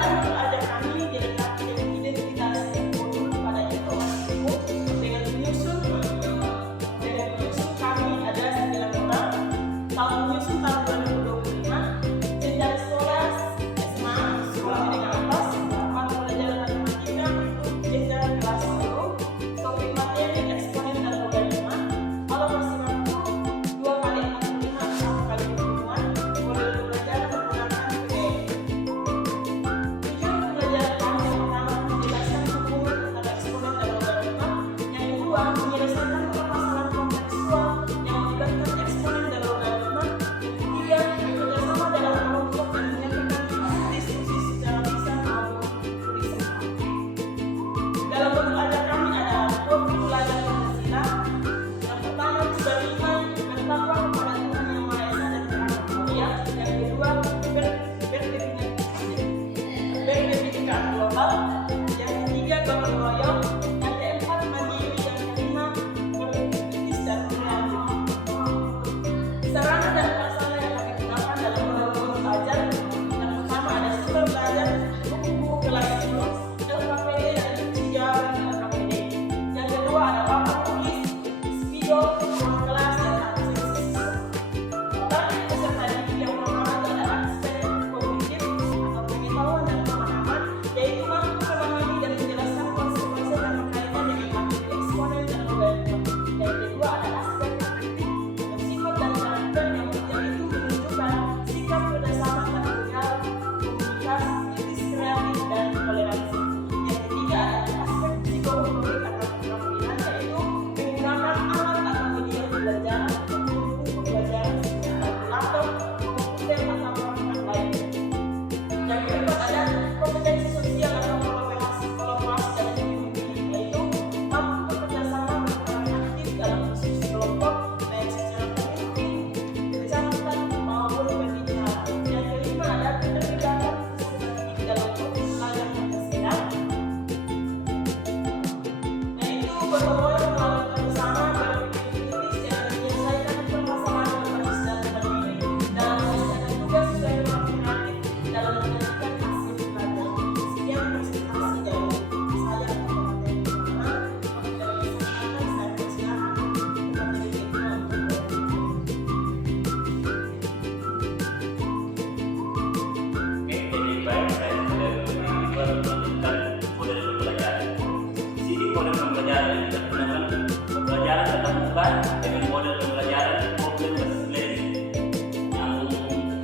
dan belajar kami dilengkapi dengan identitas yang unik pada informasi ibu. Dengan menyusun kami ada 9 orang. Tahun menyusun tahun 2025, jenjang sekolah SMA sekolah menengah atas, mata pelajaran matematika jenjang kelas 10, topik materi eksponen dan logaritma, alokasi waktu 2 kali 45 1 kali pertemuan, model pembelajaran menggunakan PPM. Tujuan pembelajaran kami yang pertama menjelaskan hubungan antara eksponen dan logaritma, yang kedua menyelesaikan permasalahan kontekstual yang melibatkan eksponen dan logaritma, yang ketiga bekerjasama dalam kelompok dan menyampaikan diskusi secara lisan maupun tulisan. Dalam bentuk ajar kami ada 20 pelajar Pancasila. Yang pertama beriman bertakwa kepada Tuhan Yang Maha Esa dan beranak mulia. Yang kedua berpendidikan global. Yang ketiga gotong royong. Yang keempat mandiri. Yang kelima berkritis dan kreatif. Sarana dan prasarana yang kami gunakan dalam bentuk ajar. Yang pertama ada sumber belajar, buku-buku kelas 10, LKPD dan kunci jawaban LKPD. Yang kedua ada papan tulis, spidol, ruang kelas dan akses siswa. Target peserta didik yang pertama adalah aspek kognitif atau pengetahuan dan pemahaman, yaitu mampu memahami dan menjelaskan konsep-konsep dan berkaitan dengan materi eksponen dan logaritma. Yang kedua ada aspek afektif atau sifat dan karakter yang yaitu menunjukkan sikap kerjasama tanggung jawab, komunikasi, kritis kreatif dan toleransi. Yang ketiga ada aspek psikomotorik atau keterampilan, yaitu menggunakan alat atau media pembelajaran untuk mendukung pembelajaran seperti kalkulator, komputer atau perangkat lainnya. Yang keempat ada kompetensi sosial atau kolaborasi dalam hidup, yaitu mampu bekerjasama berperan aktif dalam diskusi kelompok baik secara pemimpin, bercampuran maupun berbicara. Yang kelima ada keterlibatan peserta didik dalam proses belajar Pancasila, yaitu gotong royong melalui kerjasama, berpikir kritis dan menyelesaikan permasalahan berbasis data berdiri dalam menyelesaikan tugas sesuai dengan kreatif dalam menyajikan hasil belajar. Sekian presentasi dari saya pada materi pertama. Apabila disampaikan, saya persilakan untuk materi kedua untuk Jadi baik saya sudah melanjutkan model pembelajaran. Di sini model pembelajaran yang kita gunakan pembelajaran tatap muka dengan model pembelajaran problem based learning.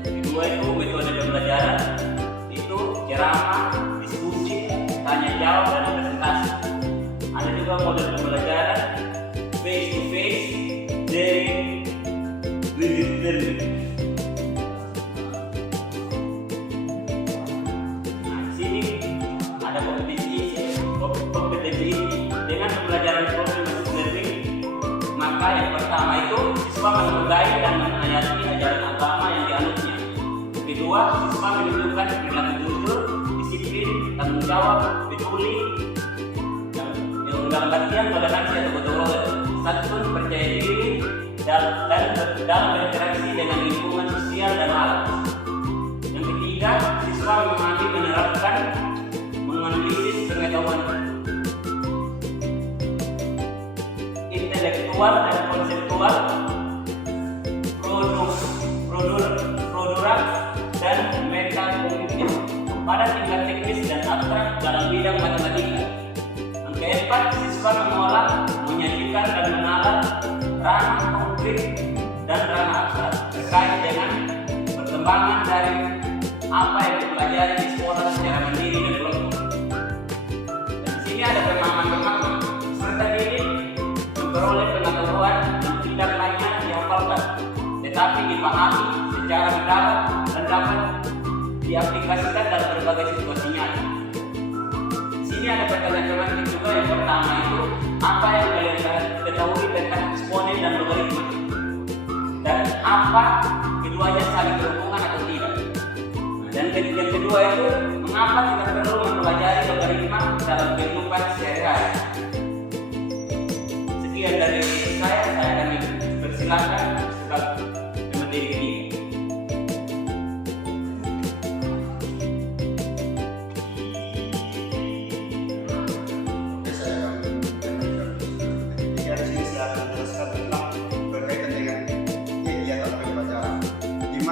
Yang kedua itu metode pembelajaran itu ceramah, diskusi, tanya jawab dan presentasi. Ada juga model pembelajaran face to face, daring, rigid learning. Ada kompetensi ini dengan pembelajaran problem based learning, maka yang pertama itu siswa menghargai dan menghayati ajaran agama yang dianutnya. Kedua, siswa menunjukkan perilaku jujur, disiplin, tanggung jawab, peduli, yang dalam artian toleransi atau gotong royong, santun, percaya diri, dan dalam berinteraksi dengan lingkungan sosial dan alam. Yang ketiga, siswa memahami menerapkan menganalisis pengetahuan intelektual dan konseptual, prosedural dan metakognitif pada tingkat teknis dan abstrak dalam bidang matematika. Yang keempat, siswa mengolah, menyajikan dan menalar ranah konkret dan ranah abstrak terkait dengan perkembangan dari apa yang dipelajari di sekolah secara mandiri dan kelompok. Dan di sini ada pemahaman serta diri memperoleh pengetahuan dan tindak lainnya dihafalkan, tetapi dipahami secara mendalam dan dapat diaplikasikan dalam berbagai situasi nyata. Di sini ada pertanyaan juga. Yang pertama itu apa yang kalian ketahui tentang eksponen dan logaritma, dan apa keduanya saling berhubungan atau tidak. Dan yang kedua itu mengapa kita perlu mempelajari logaritma dalam kehidupan sehari-hari. Sekian dari saya akan persilakan sebagai materi ketiga.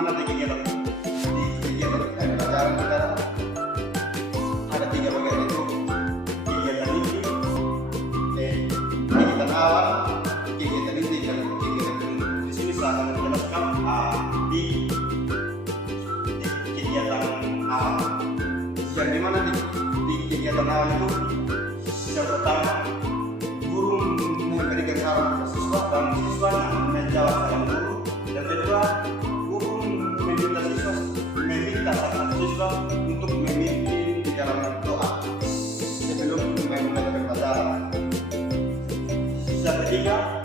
mana di kegiatan pelajaran kita ada 3 bagian, itu kegiatan inti, kegiatan awal, kegiatan inti, dan kegiatan kedua. Di sini saya akan menjelaskan di kegiatan awal. Yang dimana di kegiatan awal itu yang pertama, guru memberikan saran ke siswa dan siswa menjawab saran guru. Yang kedua, guru meminta saran siswa untuk memimpin di dalam doa sebelum memulai pembelajaran. Yang ketiga,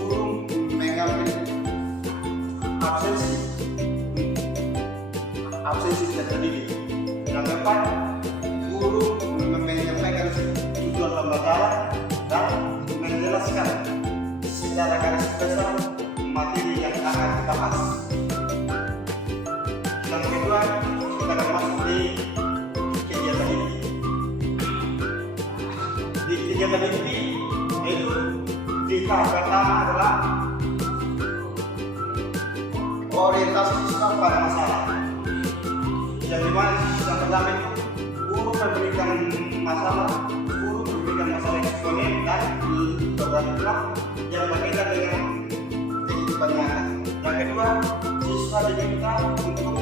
guru mengambil absensi tidak terdidik. Yang keempat, guru menyampaikan tujuan pembelajaran dan menjelaskan secara garis besar materi yang akan dibahas. Yang kedua, kita akan masuk di kegiatan inti. Di kegiatan inti itu di tahap pertama adalah orientasi siswa pada masalah. Yang dimana yang pertama itu guru memberikan masalah eksponen dan program yang berkaitan dengan kehidupan nyata. Yang kedua, siswa diminta untuk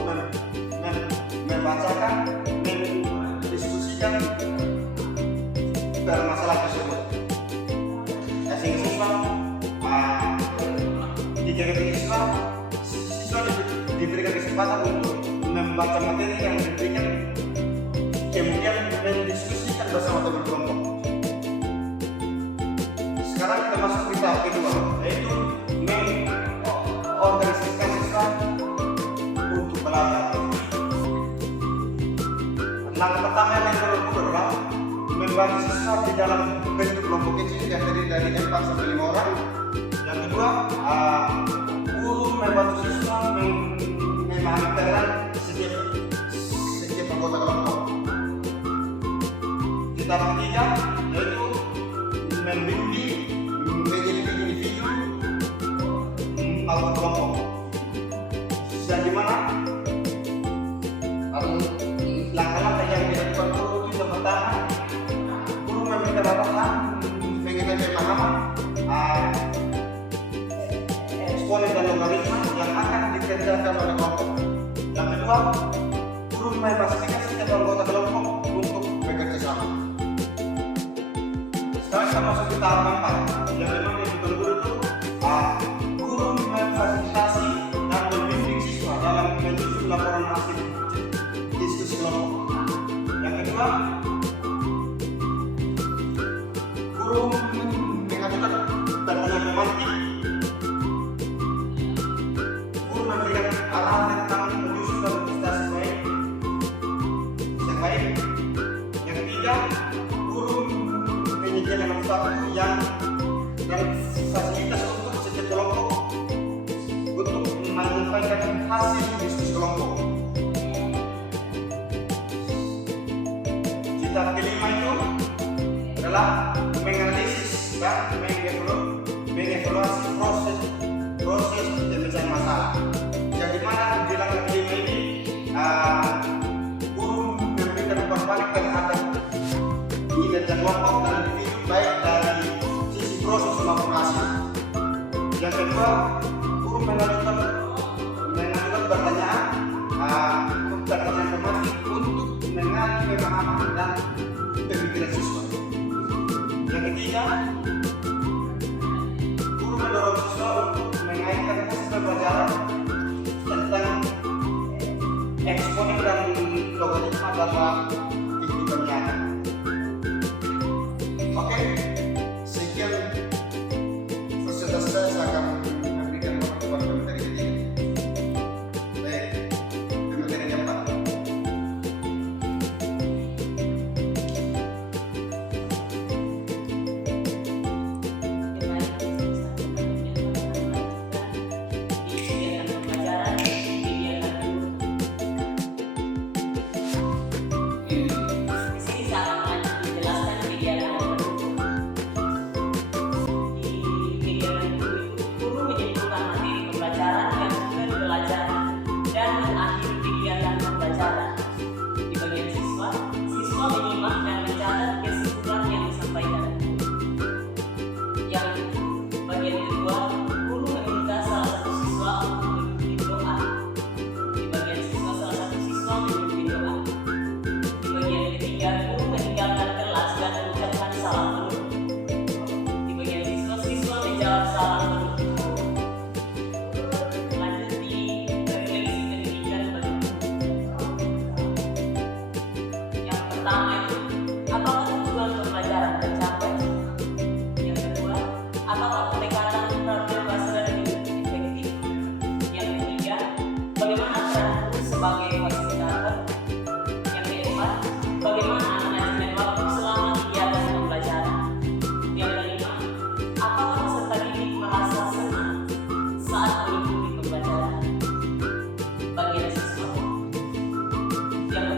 membacakan, mendiskusikan permasalahan tersebut. Sehingga siswa siswa diberikan kesempatan untuk membaca materi yang diberikan, kemudian mendiskusikan bersama teman kelompok. Sekarang kita masuk ke tahap kedua, yaitu mengorganisasikan siswa untuk belajar. Langkah pertama yang dilakukan adalah membagi siswa di dalam bentuk kelompok kecil yang terdiri dari 4 sampai 5 orang. Yang kedua, guru membantu siswa memahami peran setiap anggota kelompok. Di tahap ketiga, yaitu membimbing menjadi individu maupun kelompok. Dan di mana langkah-langkah yang dilakukan guru itu yang pertama, guru meminta bahan mengenai pemahaman eksponen dan logaritma yang akan dikerjakan oleh kelompok. Yang kedua, guru memastikan setiap anggota kelompok untuk bekerja sama. Sekarang kita masuk ke tahap 4, yang memang dibutuhkan guru itu guru memfasilitasi dan membimbing siswa dalam menyusun laporan hasil diskusi kelompok. Yang kedua, guru mengajukan pertanyaan pemantik. Guru memberikan arahan tentang menyusun dan prestasi yang baik. Yang ketiga, guru menyediakan waktu dan fasilitas untuk setiap kelompok untuk menyampaikan hasil diskusi kelompok. Tahap kelima itu adalah menganalisis dan mengevaluasi proses penyelesaian masalah. Yang dimana di langkah kelima ini guru memberikan umpan balik terhadap kinerja kelompok dan individu baik dari sisi proses maupun hasil. Yang kedua, guru mengajukan pertanyaan tematik untuk mengenai pemahaman dan pemikiran siswa. Yang ketiga, guru mendorong siswa untuk mengaitkan hasil pembelajaran tentang eksponen dan logaritma dalam kehidupan nyata. Oke, sekian presentasi saya akan memberikan waktu kepada materi ketiga. Baik, materi yang keempat.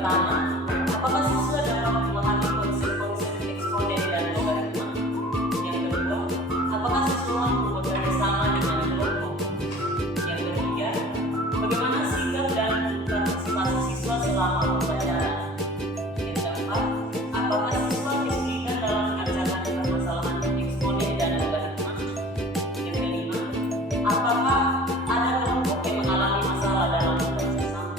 pertama, apakah siswa dapat memahami konsep-konsep eksponen dan logaritma? Yang kedua, apakah siswa mampu bekerja sama dengan kelompok? Yang ketiga, bagaimana sikap dan partisipasi siswa selama pembelajaran? Yang keempat, apakah siswa diberikan dalam mengerjakan permasalahan eksponen dan logaritma? Yang kelima, apakah ada kelompok yang mengalami masalah dalam bekerja sama?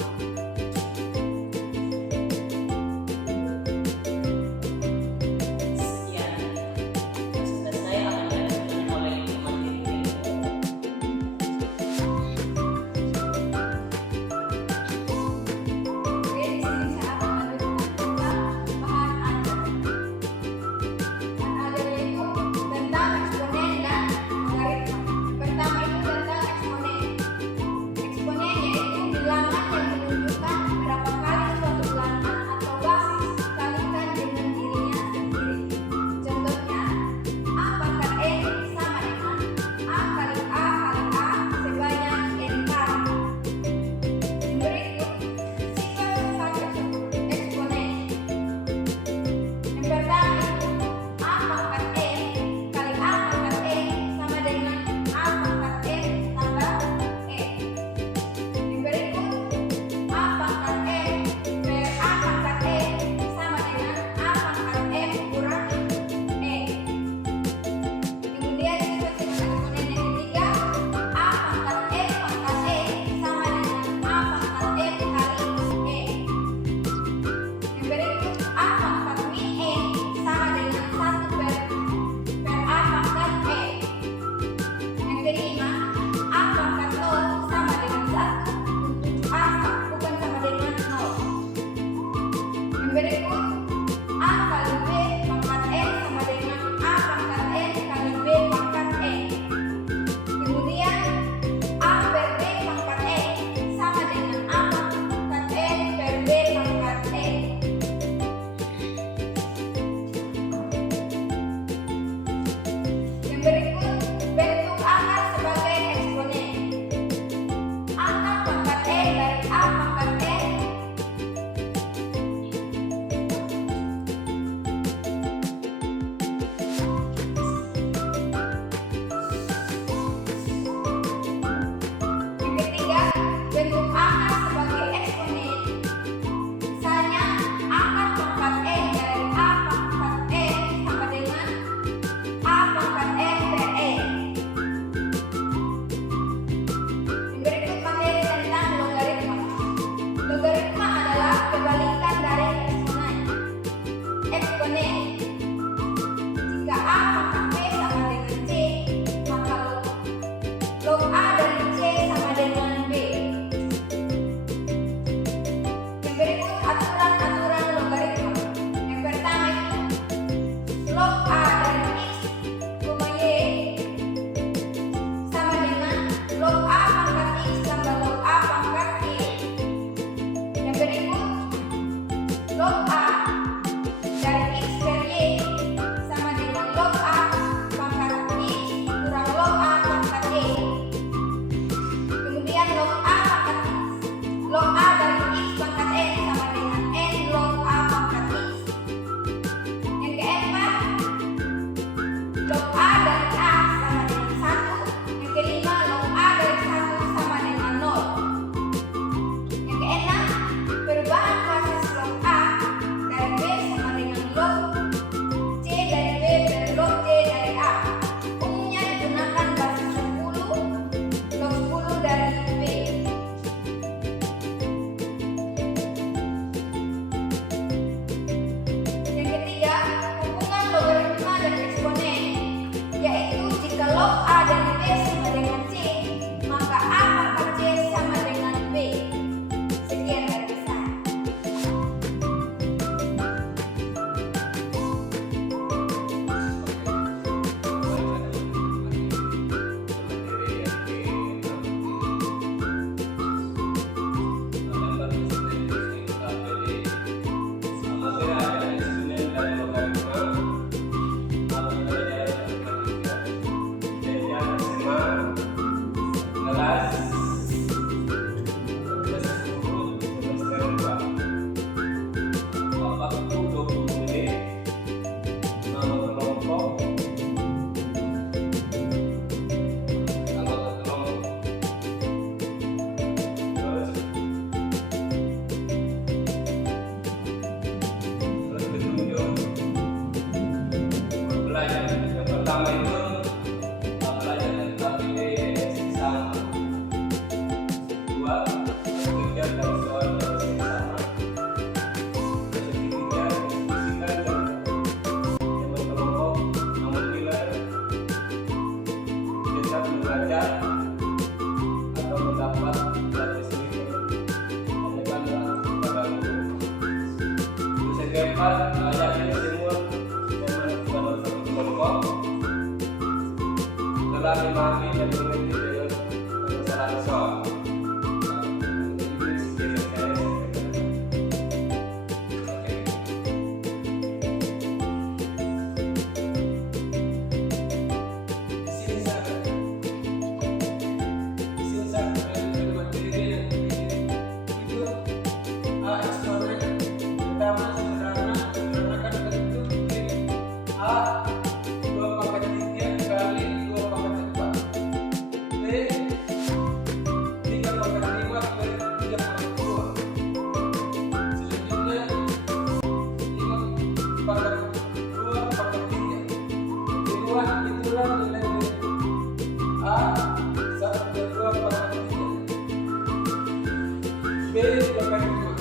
B 2 kali 5.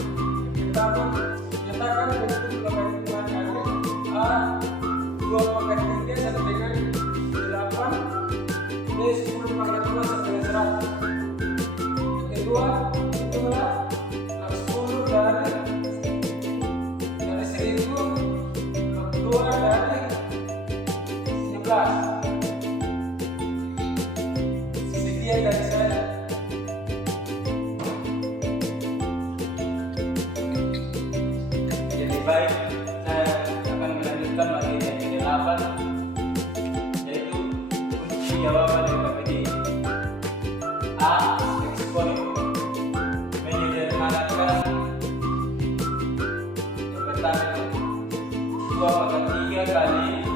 Pertama, nyatakan bentuk 2 kali 5 dari A 2 pangkat 3 sama dengan 8, B 10 pangkat 2 sama dengan 100. Yang kedua, itulah 10 dari 1000 2 dari 11. Sekian dari saya. Jadi baik, saya akan melanjutkan materi yang ke-8, yaitu kunci jawaban dari KPD. A. Eksponen menyederhanakan. Yang pertama itu 2 pangkat 3 kali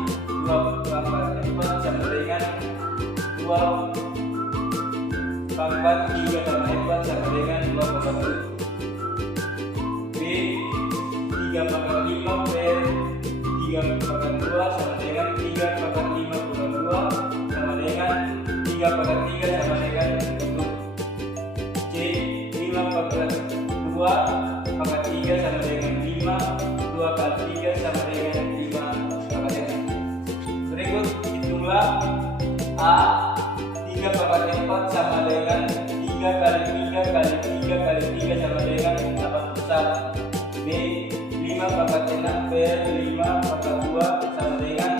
2 pangkat 4 sama dengan 2 pangkat 3 tambah 4 sama dengan 2 pangkat 7. B 3 pangkat 5 per 3 pangkat 2 sama dengan 3 pangkat 5 kurang 2 sama dengan 3 pangkat 3 sama dengan 10. C 5 pangkat 2 pangkat 3 sama dengan 5, 2 kali 3 sama dengan 5 pangkat 6. Berikut hitunglah. A 3 pangkat 4 sama dengan 3 kali 3 kali 3 kali 3 sama dengan 81. B 5 pangkat 6 per 5 pangkat 2 sama dengan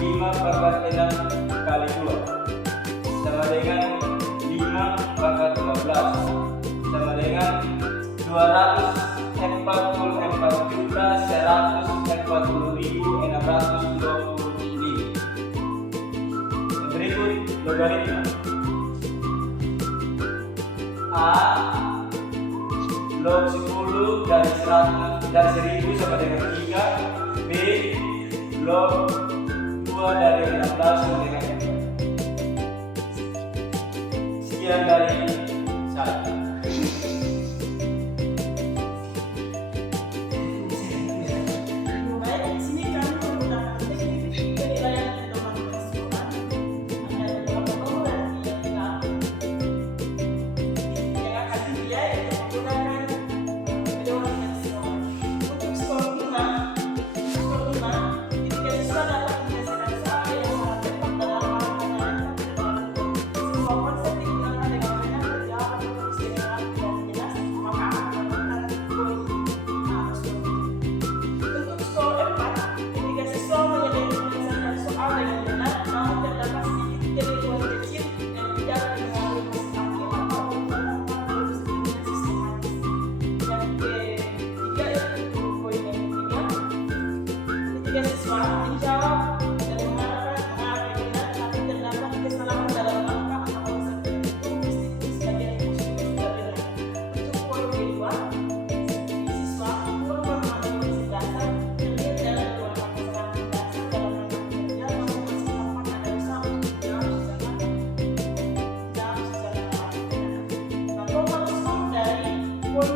5 pangkat 6 kali 2 sama dengan 5 pangkat 12 sama dengan 244.140.625. Berikut logaritma. A log 10 dari 100 dari 1000 sama dengan 3. B log 2 dari 16 sama dengan 4. Sekian dari saya. Baik, di sini kami menggunakan teknik penilaian pedoman keseluruhan. Ada beberapa nomor yang akan dinilai dengan menggunakan pedoman keseluruhan. Untuk skor 5, ketika siswa dapat menyelesaikan soal yang sangat tepat dalam hal penilaian semua konsep digunakan dengan benar terjawab tertulis dengan rapi dan jelas, maka akan mendapatkan poin A+. Untuk skor 4, ketika siswa menyelesaikan soal dengan benar, namun terdapat sedikit keliruan kecil yang tidak mengalami masalah atau belum sesuai sistematis. Yang ketiga itu poin yang ketiga, ketika siswa menjawab dan mengarahkan benar, tapi terdapat kesalahan dalam angka atau konsep tertentu meskipun sebagian positif sudah benar. Untuk poin kedua, siswa perlu memahami prinsip dasar terlihat dalam dua kesalahan dasar dalam rangka bekerja namun masih tampak ada usaha untuk jawab secara benar. Nah, total skor dari poin